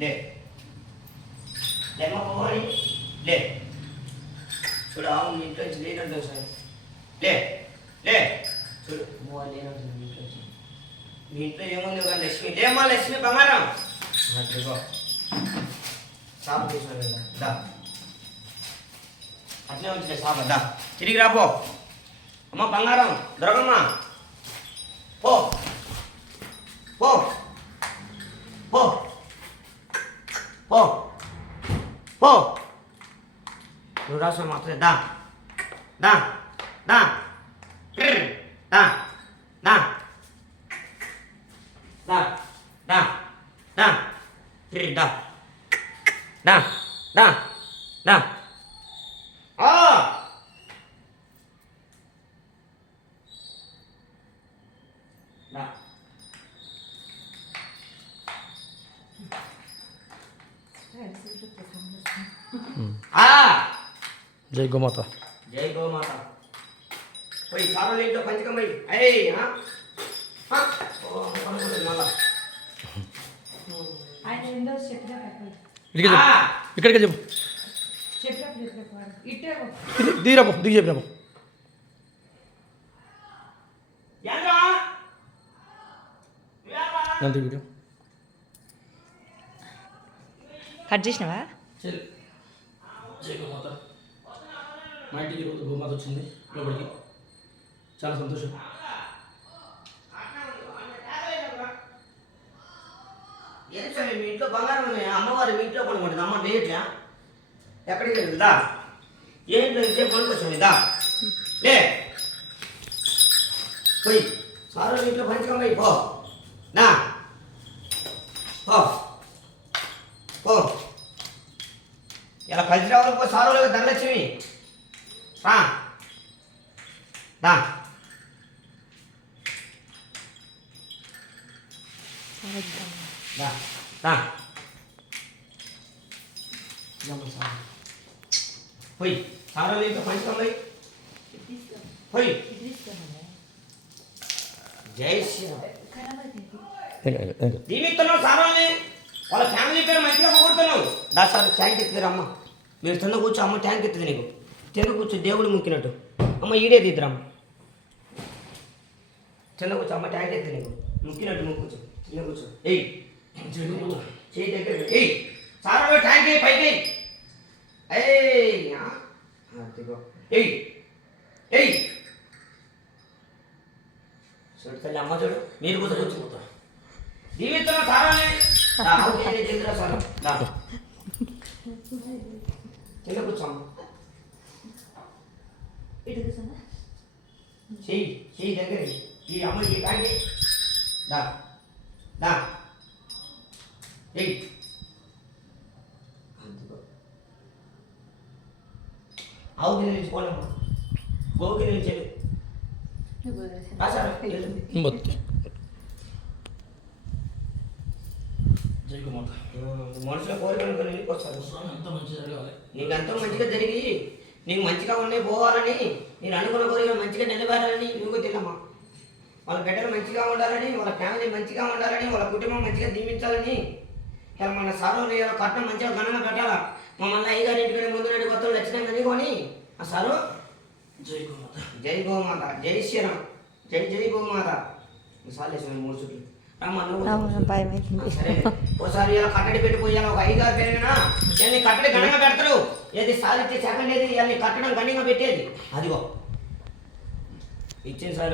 లే లేమ్మా పోవాలి లే చూడు ఆవు మీ ఇంట్లో నుంచి లేనంటే సార్ లే లే చూడు మూవ లేనంటుంది మీ ఇంట్లో నుంచి మీ ఇంట్లో ఏముంది కానీ లక్ష్మి లేమ్మా లక్ష్మి బంగారం అదిగో సాపు తీసుకుని దా అట్లే ఉంచులే సాప దా తిరిగి రాపో అమ్మ బంగారం దొరకమ్మా పో పో పో పో పో నువ్వు రాసిన మాత్రమే దా దా దా దా దా దా దా దా దా దా దా దా ఆ దా జై గోమాత జై గోమాత పోయి సారోలు ఇంట్లో పంచకం పోయి అయ్యి ఇక్కడికి చెప్పు దిగిరాబో దిగి చెప్పిరాబో అంతే వీడియో కట్ చేసినావా జై గోమాత మా ఇంటికి ఈరోజు గోమాత వచ్చింది లోపలికి చాలా సంతోషం ఏం స్వామి మీ ఇంట్లో బంగారం ఉన్నాయి అమ్మవారు మీ ఇంట్లో కొనుక్కుంటుంది అమ్మ లేట్లా ఎక్కడికి వెళ్దా ఏ ఇంట్లో ఇంట్లో కొనుక్కొచ్చాము దా లే పోయి సారు ఇంట్లో పంచకమ్మాయి పో నా పో పో ఇలా కలిసి రావాలి పో సారు ధనలక్ష్మి రా దా దా దా పోయి సారు ఇంట్లో పంచకమ్మాయి పోయి జై శ్రీరామ్ దీవిస్తున్నావు సారాన్ని వాళ్ళ ఫ్యామిలీ పేరు మంచిగా పొగుడుతున్నావు దా సార్ ట్యాంక్ ఎత్తుదిరా అమ్మ మీరు తిన్న కూర్చో అమ్మ ట్యాంక్ ఎత్తుది నీకు తిన్న కూర్చో దేవుడు ముక్కినట్టు అమ్మ ఈడే తీద్దురమ్మ చిన్న కూర్చో అమ్మ ట్యాంక్ ఎత్తుది నీకు ముక్కినట్టు కూర్చో చిన్న కూర్చో ఎయ్ చేయి దగ్గర ఎయ్ సారా ట్యాంక్ ఎయ్యి పైకి ఎయ్ అదిగో ఎయ్ ఎయ్ చూడు తల్లి అమ్మ చూడు మీరు కూర్చో కూర్చోపోతా దీవిస్తున్నా సారాన్ని సారా కింద కూర్చోమ్మ చెయ్యి దగ్గర ఈ అమ్మకి తాగి దా దా ఎయ్ ఆవు కింద నుంచి పోలేమ్మా గోవు కింద నుంచి జై గోమాత మనుషుల కోరికలు వెళ్ళిపోతారు ఎంతో మంచి జరగాలి నీకు ఎంతో మంచిగా జరిగి నీకు మంచిగా ఉండే పోవాలని నేను అనుకున్న కోరికలు మంచిగా నిలబడాలని నువ్వు తెలియమ్మా వాళ్ళ బిడ్డలు మంచిగా ఉండాలని వాళ్ళ ఫ్యామిలీ మంచిగా ఉండాలని వాళ్ళ కుటుంబం మంచిగా దీవించాలని ఇలా మన సారు ఇలా కట్నం మంచిగా ఘనంగా పెట్టాలా మమ్మల్ని అయ్యగారి ఇంటికి ముందు నాటి కొత్తలు వచ్చినాం కానీ కొని ఆ సారు జై గోమాత జై గోమాత జై శ్రీరామ్ జై జై గోమాత సాలేసిన 3 చుట్లు సరే ఓసారి ఇలా కట్టడి పెట్టిపోయాలి ఒక అయ్యగారు పెరిగినా ఇవన్నీ కట్టడి ఘనంగా పెడతారు ఏది సాధించే సెకండ్ ఏది ఇవన్నీ కట్టడం ఘనంగా పెట్టేది అదిగో ఇచ్చిన సార్